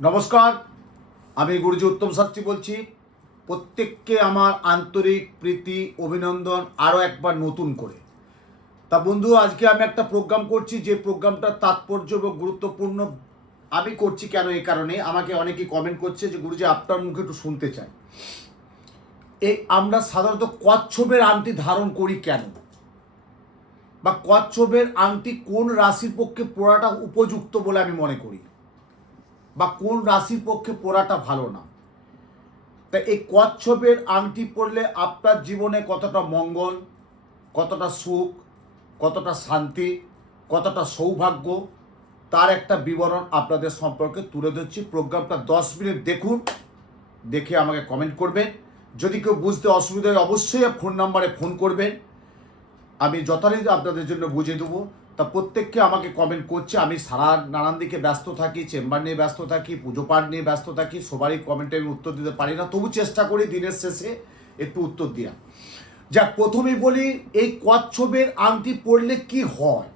নমস্কার, আমি গুরুজি উত্তম শাস্ত্রী বলছি। প্রত্যেককে আমার আন্তরিক প্রীতি অভিনন্দন আরও একবার নতুন করে। তা বন্ধু, আজকে আমি একটা প্রোগ্রাম করছি, যে প্রোগ্রামটা তাৎপর্য এবং গুরুত্বপূর্ণ। আমি করছি কেন, এই কারণে আমাকে অনেকেই কমেন্ট করছে যে গুরুজি আপনার মুখে একটু শুনতে চাই। এই আমরা সাধারণত কচ্ছপের আংটি ধারণ করি কেন, বা কচ্ছপের আংটি কোন রাশির পক্ষে পরাটা উপযুক্ত বলে আমি মনে করি, বা কোন রাশির পক্ষে পরাটা ভালো না। তা এই কচ্ছপের আংটি পরলে আপনার জীবনে কতটা মঙ্গল, কতটা সুখ, কতটা শান্তি, কতটা সৌভাগ্য, তার একটা বিবরণ আপনাদের সম্পর্কে তুলে ধরছি। প্রোগ্রামটা 10 মিনিট দেখুন, দেখে আমাকে কমেন্ট করবেন। যদি কেউ বুঝতে অসুবিধা হয় অবশ্যই ফোন নাম্বারে ফোন করবেন, আমি যথারীতি আপনাদের জন্য বুঝিয়ে দেবো। তা প্রত্যেককে আমাকে কমেন্ট করছে, আমি সারা নানান দিকে ব্যস্ত থাকি, চেম্বার নিয়ে ব্যস্ত থাকি, পুজো পাঠ নিয়ে ব্যস্ত থাকি, সবারই কমেন্টে আমি উত্তর দিতে পারি না, তবু চেষ্টা করি দিনের শেষে একটু উত্তর দেওয়া। যাক, প্রথমেই বলি এই কচ্ছপের আংটি পরলে কি হয়,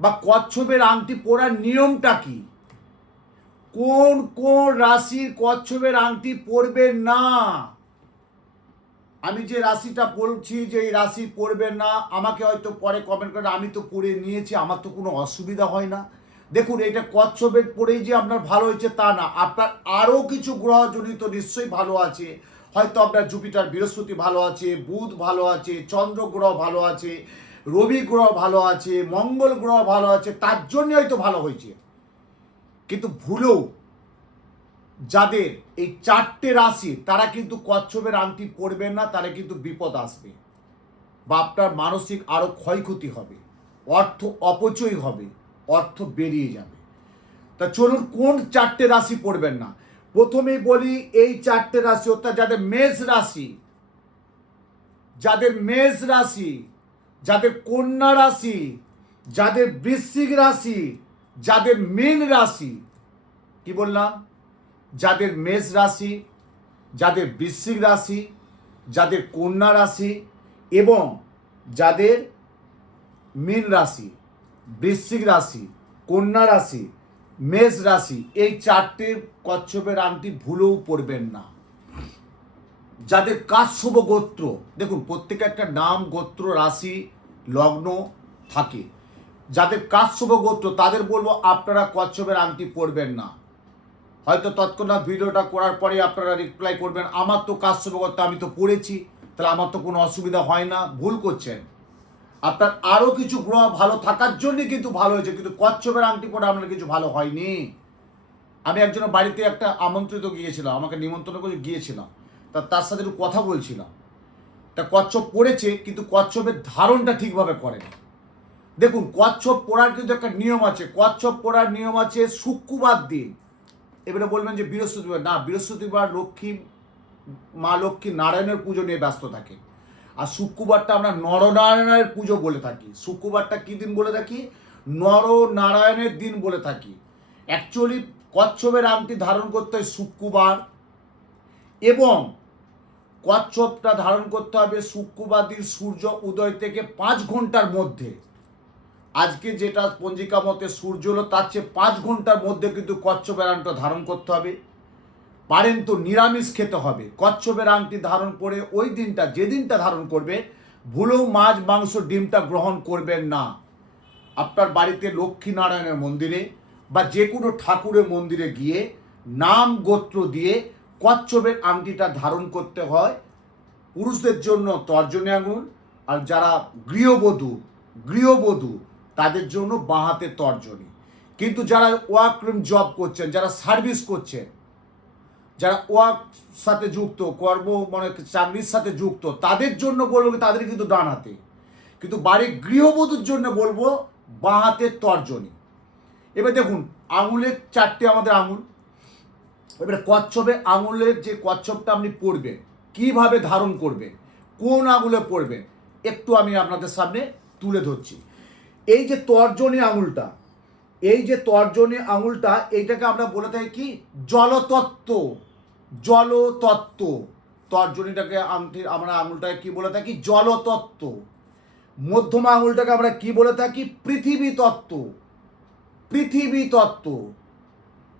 বা কচ্ছপের আংটি পরার নিয়মটা কি, কোন কোন রাশির কচ্ছপের আংটি পরবেন না। আমি যে রাশিটা বলছি যে এই রাশি পড়বেন না, আমাকে হয়তো পরে কমেন্ট করে, আমি তো পড়ে নিয়েছি, আমার তো কোনো অসুবিধা হয় না। দেখুন, এটা কচ্ছপের পড়েই যে আপনার ভালো হয়েছে তা না, আপনার আরও কিছু গ্রহজনিত নিশ্চয়ই ভালো আছে। হয়তো আপনার জুপিটার বৃহস্পতি ভালো আছে, বুধ ভালো আছে, চন্দ্র গ্রহ ভালো আছে, রবি গ্রহ ভালো আছে, মঙ্গল গ্রহ ভালো আছে, তার জন্য হয়তো ভালো হয়েছে। কিন্তু ভুলেও যাদের এই 4টে রাশি, তারা কিন্তু কচ্ছপের আংটি পরবেন না, তারা কিন্তু বিপদ আসবে, বা আপনার মানসিক আরও ক্ষয়ক্ষতি হবে, অর্থ অপচয় হবে, অর্থ বেরিয়ে যাবে। তা চলুন, কোন 4টে রাশি পড়বেন না। প্রথমেই বলি, এই 4টে রাশি অর্থাৎ যাদের মেষ রাশি, যাদের মেষ রাশি, যাদের কন্যা রাশি, যাদের বৃশ্চিক রাশি, যাদের মীন রাশি, কি বললাম, যাদের মেষ রাশি, যাদের বৃশ্চিক রাশি, যাদের কন্যা রাশি এবং যাদের মীন রাশি, বৃশ্চিক রাশি, কন্যা রাশি, মেষ রাশি, এই 4টে কচ্ছপের আংটি ভুলেও পরবেন না। যাদের কাশ্যপ গোত্র, দেখুন প্রত্যেকে একটা নাম, গোত্র, রাশি, লগ্ন থাকে। যাদের কাশ্যপ গোত্র, তাদের বলবো আপনারা কচ্ছপের আংটি পরবেন না। হয়তো তৎক্ষণাৎ ভিডিওটা করার পরে আপনারা রিপ্লাই করবেন, আমার তো কাশ্যপ গোত্র, আমি তো পড়েছি, তাহলে আমার তো কোনো অসুবিধা হয় না। ভুল করছেন। আপনার আরও কিছু গ্রহ ভালো থাকার জন্যই কিন্তু ভালো হয়েছে, কিন্তু কচ্ছপের আংটি পরে আপনার কিছু ভালো হয়নি। আমি একজনের বাড়িতে একটা আমন্ত্রিত গিয়েছিলাম, আমাকে নিমন্ত্রণ করে গিয়েছিলাম, তার সাথে একটু কথা বলছিলাম। তা কচ্ছপ পড়েছে, কিন্তু কচ্ছপের ধারণটা ঠিকভাবে করেনি। দেখুন, কচ্ছপ পড়ার কিন্তু একটা নিয়ম আছে। কচ্ছপ পড়ার নিয়ম আছে শুক্রবার দিন। এবারে বলবেন যে বৃহস্পতিবার, না, বৃহস্পতিবার লক্ষ্মী, মা লক্ষ্মী নারায়ণের পুজো নিয়ে ব্যস্ত থাকে, আর শুক্রবারটা আমরা নরনারায়ণের পুজো বলে থাকি। শুক্রবারটা কী দিন বলে থাকি? নরনারায়ণের দিন বলে থাকি। অ্যাকচুয়ালি কচ্ছপের আংটি ধারণ করতে হয় শুক্রবার, এবং কচ্ছপটা ধারণ করতে হবে শুক্রবার দিন সূর্য উদয় থেকে 5 ঘন্টার মধ্যে। আজকে যেটা পঞ্জিকা মতে সূর্য হলো, তার চেয়ে 5 ঘন্টার মধ্যে কিন্তু কচ্ছপের আংটি ধারণ করতে হবে। পারেন তো নিরামিষ খেতে হবে। কচ্ছপের আংটি ধারণ করে ওই দিনটা, যে দিনটা ধারণ করবে, ভুলেও মাছ, মাংস, ডিমটা গ্রহণ করবেন না। আপনার বাড়িতে লক্ষ্মীনারায়ণের মন্দিরে বা যে কোনো ঠাকুরের মন্দিরে গিয়ে নাম গোত্র দিয়ে কচ্ছপের আংটিটা ধারণ করতে হয়। পুরুষদের জন্য তর্জনী আঙুল, আর যারা গৃহবধূ তাদের জন্য বাঁ হাতে তর্জনী। কিন্তু যারা ওয়ার্ক রুম জব করছেন, যারা সার্ভিস করছেন, যারা ওয়ার্ক সাথে যুক্ত, কর্ম মানে চাকরির সাথে যুক্ত, তাদের জন্য বলবো তাদের কিন্তু ডান হাতে। কিন্তু বাড়ির গৃহবধূর জন্য বলবো বাঁ হাতের তর্জনী। এবার দেখুন, আঙুলের 4টে আমাদের আঙুল। এবারে কচ্ছপে আঙুলের যে কচ্ছপটা আপনি পরবেন, কিভাবে ধারণ করবেন, কোন আঙুলে পরবেন, একটু আমি আপনাদের সামনে তুলে ধরছি। এই যে তর্জনী আঙুলটা, এই যে তর্জনী আঙুলটা, এইটাকে আমরা বলে থাকি কি জলতত্ত্ব। জলতত্ত্ব তর্জনীটাকে আমরা আঙুলটাকে কি বলে থাকি? জলতত্ত্ব। মধ্যমা আঙুলটাকে আমরা কি বলে থাকি? পৃথিবী তত্ত্ব। পৃথিবী তত্ত্ব।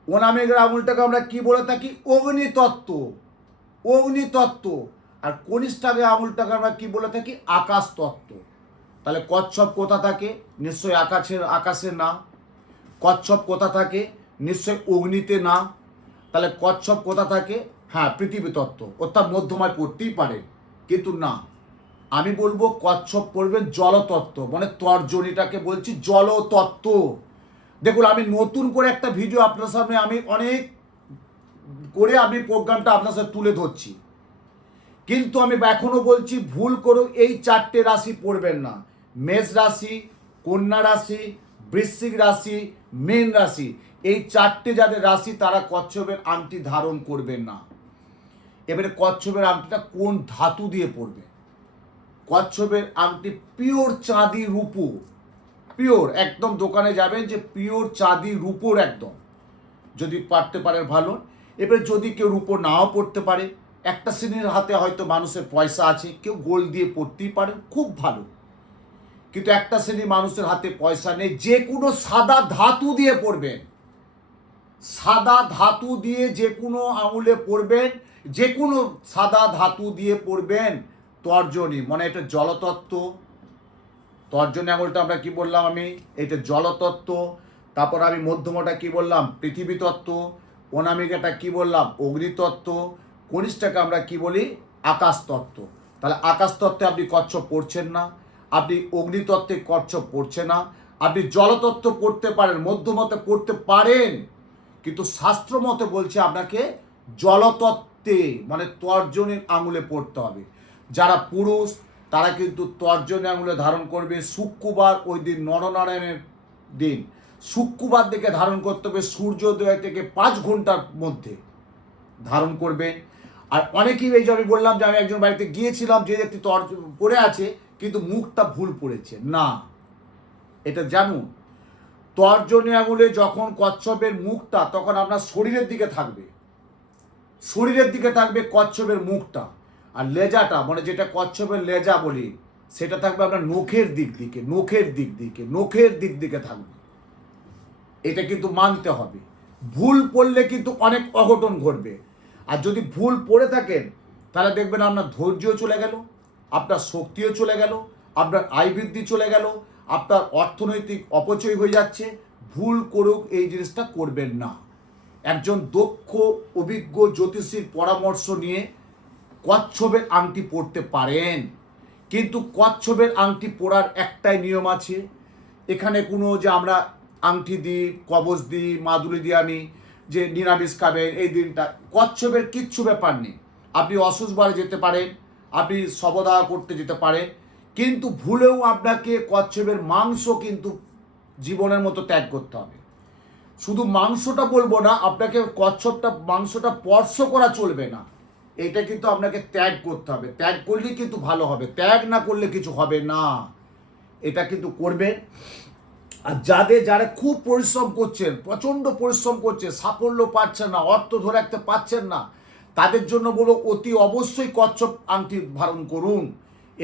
অনামিকার আঙুলটাকে আমরা কি বলে থাকি? অগ্নিতত্ত্ব। অগ্নিতত্ত্ব। আর কনিষ্ঠাকের আঙুলটাকে আমরা কি বলে থাকি? আকাশ তত্ত্ব। তাহলে কচ্ছপ কোথা থাকে? নিশ্চয়ই আকাশে না। কচ্ছপ কোথা থাকে? নিশ্চয়ই অগ্নিতে না। তাহলে কচ্ছপ কোথা থাকে? হ্যাঁ, পৃথিবী তত্ত্ব, অর্থাৎ মধ্যমায় পড়তেই পারে, কিন্তু না, আমি বলবো কচ্ছপ পড়বেন জলতত্ত্ব, মানে তর্জনীটাকে বলছি জলতত্ত্ব। দেখুন, আমি নতুন করে একটা ভিডিও আপনার সামনে আমি অনেক করে আমি প্রোগ্রামটা আপনার সাথে তুলে ধরছি, কিন্তু আমি এখনো বলছি ভুল করো এই 4টে রাশি পড়বেন না। মেষ রাশি, কন্যা রাশি, বৃশ্চিক রাশি, মীন রাশি, এই 4টে যাদের রাশি তারা কচ্ছপের আংটি ধারণ করবেন না। এবারে কচ্ছপের আংটিটা কোন ধাতু দিয়ে পড়বে? কচ্ছপের আংটি পিওর চাঁদি রূপো, পিওর একদম। দোকানে যাবেন যে পিওর চাঁদি রূপোর একদম, যদি পারতে পারেন ভালো। এবারে যদি কেউ রূপো নাও পড়তে পারে, একটা শ্রেণীর হাতে হয়তো মানুষের পয়সা আছে, কেউ গোল্ড দিয়ে পড়তেই পারেন, খুব ভালো। কিন্তু একটা শ্রেণীর মানুষের হাতে পয়সা নেই, যে কোনো সাদা ধাতু দিয়ে পড়বেন। সাদা ধাতু দিয়ে যে কোনো আঙুলে পড়বেন, যে কোনো সাদা ধাতু দিয়ে পড়বেন। তর্জনী মানে এটা জলতত্ত্ব, তর্জনী আঙুলটা আমরা কি বললাম? আমি এটা জলতত্ত্ব। তারপর আমি মধ্যমটা কি বললাম? পৃথিবী তত্ত্ব। অনামিকাটা কি বললাম? অগ্নিতত্ত্ব। কনিষ্ঠাকে আমরা কি বলি? আকাশ তত্ত্ব। তাহলে আকাশ তত্ত্বে আপনি কচ্ছপ পড়ছেন না, আপনি অগ্নিতত্ত্বে কচ্ছপ পড়ছে না, আপনি জলতত্ত্ব পড়তে পারেন, মধ্যমতে পড়তে পারেন, কিন্তু শাস্ত্র মতে বলছে আপনাকে জলতত্ত্বে মানে তর্জনীর আঙুলে পড়তে হবে। যারা পুরুষ তারা কিন্তু তর্জনী আঙুলে ধারণ করবে। শুক্রবার ওই দিন নরনারায়ণের দিন, শুক্রবার দিকে ধারণ করতে হবে, সূর্যোদয় থেকে 5 ঘন্টার মধ্যে ধারণ করবে। আর অনেকেই, এই যে আমি বললাম যে আমি একজন বাড়িতে গিয়েছিলাম, যে একটি পড়ে আছে কিন্তু মুখটা ভুল পড়েছে না, এটা জানুন। তর্জনী আঙুলে যখন কচ্ছপের মুখটা, তখন আপনার শরীরের দিকে থাকবে, শরীরের দিকে থাকবে কচ্ছপের মুখটা। আর লেজাটা মানে যেটা কচ্ছপের লেজা বলি, সেটা থাকবে আপনার নখের দিক দিকে, নখের দিক দিকে, নখের দিক দিকে থাকবে। এটা কিন্তু মানতে হবে। ভুল পড়লে কিন্তু অনেক অঘটন ঘটবে। আর যদি ভুল পড়ে থাকেন তাহলে দেখবেন আপনার ধৈর্যও চলে গেল, আপনার শক্তিও চলে গেল, আপনার আয় বৃদ্ধি চলে গেল, আপনার অর্থনৈতিক অপচয় হয়ে যাচ্ছে। ভুল করুক এই জিনিসটা করবেন না। একজন দক্ষ অভিজ্ঞ জ্যোতিষীর পরামর্শ নিয়ে কচ্ছপের আংটি পরতে পারেন, কিন্তু কচ্ছপের আংটি পরার একটাই নিয়ম আছে। এখানে কোনো যে আমরা আংটি দিই, কবচ দিই, মাদুলি দিই, আমি যে নিরামিষ খাবেন এই দিনটা, কচ্ছপের কিচ্ছু ব্যাপার নেই। আপনি অসুস্থবারে যেতে পারেন, আপনি শবদাহ করতে যেতে পারেন, কিন্তু ভুলেও আপনাকে কচ্ছপের মাংস কিন্তু জীবনের মতো ত্যাগ করতে হবে। শুধু মাংসটা বলবো না, আপনাকে কচ্ছপটা মাংসটা স্পর্শ করা চলবে না, এটা কিন্তু আপনাকে ত্যাগ করতে হবে। ত্যাগ করলেই কিন্তু ভালো হবে, ত্যাগ না করলে কিছু হবে না। এটা কিন্তু করবেন। আর যারা খুব পরিশ্রম করছেন, প্রচণ্ড পরিশ্রম করছে, সাফল্য পাচ্ছেন না, অর্থ ধরে রাখতে পারছেন না, তাদের জন্য বলো অতি অবশ্যই কচ্ছপ আংটি ধারণ করুন।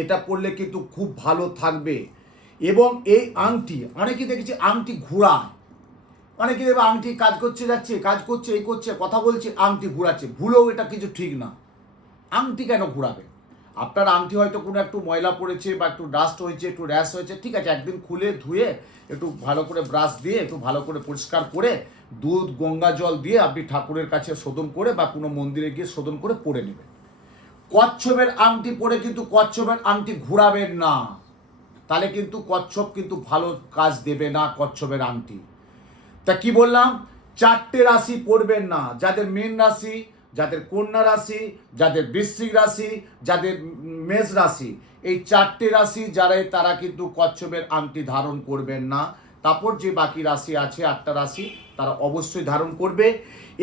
এটা পরলে কিন্তু খুব ভালো থাকবে। এবং এই আংটি অনেকে দেখেছি আংটি ঘোরায়, অনেকে দেখবে আংটি কাজ করছে, যাচ্ছে কাজ করছে, এই করছে, কথা বলছে, আংটি ঘুরাচ্ছে। ভুলেও এটা কিছু ঠিক না। আংটি কেন ঘুরাবে? আপনার আংটি হয়তো কোনো একটু ময়লা পড়েছে বা একটু ডাস্ট হয়েছে, একটু র্যাশ হয়েছে, ঠিক আছে, একদিন খুলে ধুয়ে একটু ভালো করে ব্রাশ দিয়ে একটু ভালো করে পরিষ্কার করে দুধ গঙ্গা জল দিয়ে আপনি ঠাকুরের কাছে শোধন করে বা কোনো মন্দিরে গিয়ে শোধন করে পরে নেবেন। কচ্ছপের আংটি পরে কিন্তু কচ্ছপের আংটি ঘুরাবেন না, তাহলে কিন্তু কচ্ছপ কিন্তু ভালো কাজ দেবে না কচ্ছপের আংটি। তা কি বললাম? 4টে রাশি পড়বেন না। যাদের মীন রাশি, যাদের কন্যা রাশি, যাদের বৃশ্চিক রাশি, যাদের মেষ রাশি, এই 4টে রাশি যারাই তারা কিন্তু কচ্ছপের আংটি ধারণ করবেন না। তারপর যে বাকি রাশি আছে 8টা রাশি, তারা অবশ্যই ধারণ করবে।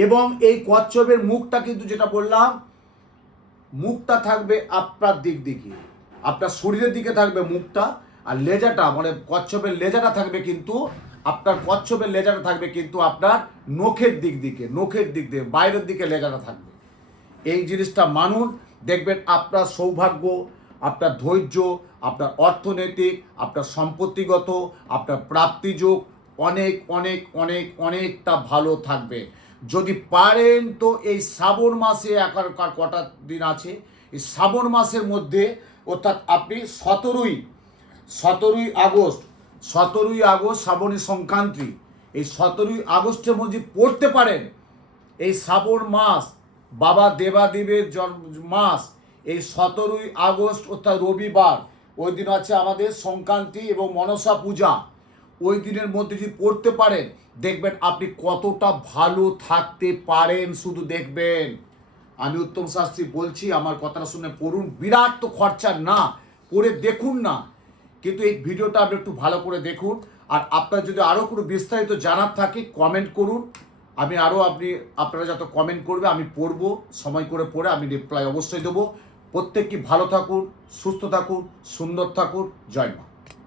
এবং এই কচ্ছপের মুখটা কিন্তু যেটা বললাম, মুখটা থাকবে আপনার দিক দিকে, আপনার শরীরের দিকে থাকবে মুখটা। আর লেজাটা মানে কচ্ছপের লেজাটা থাকবে কিন্তু আপনার, কচ্ছপের লেজাটা থাকবে কিন্তু আপনার নখের দিক দিকে, নখের দিক দিয়ে বাইরের দিকে লেজাটা থাকবে। এই জিনিসটা মানুন, দেখবেন আপনার সৌভাগ্য, আপনার ধৈর্য, আপনার অর্থনৈতিক, আপনার সম্পত্তিগত, আপনার প্রাপ্তিযোগ অনেক অনেক অনেক অনেকটা ভালো থাকবে। যদি পারেন তো এই শ্রাবণ মাসে একার কটা দিন আছে, এই শ্রাবণ মাসের মধ্যে অর্থাৎ আপনি 17ই আগস্ট শ্রাবণী সংক্রান্তি, এই 17ই আগস্টের মধ্যে পড়তে পারেন। এই শ্রাবণ মাস বাবা দেবাদেবের মাস, এই 17ই আগস্ট অর্থাৎ রবিবার, ওই দিন আছে আমাদের সংক্রান্তি এবং মনসা পূজা। ওই দিনের মধ্যে যদি পড়তে পারেন, দেখবেন আপনি কতটা ভালো থাকতে পারেন। শুধু দেখবেন, আমি উত্তম শাস্ত্রী বলছি, আমার কথাটা শুনে পড়ুন। বিরাট তো খরচা না, করে দেখুন না, কিন্তু এই ভিডিওটা আপনি একটু ভালো করে দেখুন। আর আপনার যদি আরও কোনো বিস্তারিত জানার থাকে কমেন্ট করুন, আমি আরও আপনারা যত কমেন্ট করবে আমি পড়বো, সময় করে পড়ে আমি রিপ্লাই অবশ্যই দেবো। প্রত্যেককে ভালো থাকুন, সুস্থ থাকুন, সুন্দর থাকুন। জয় মা।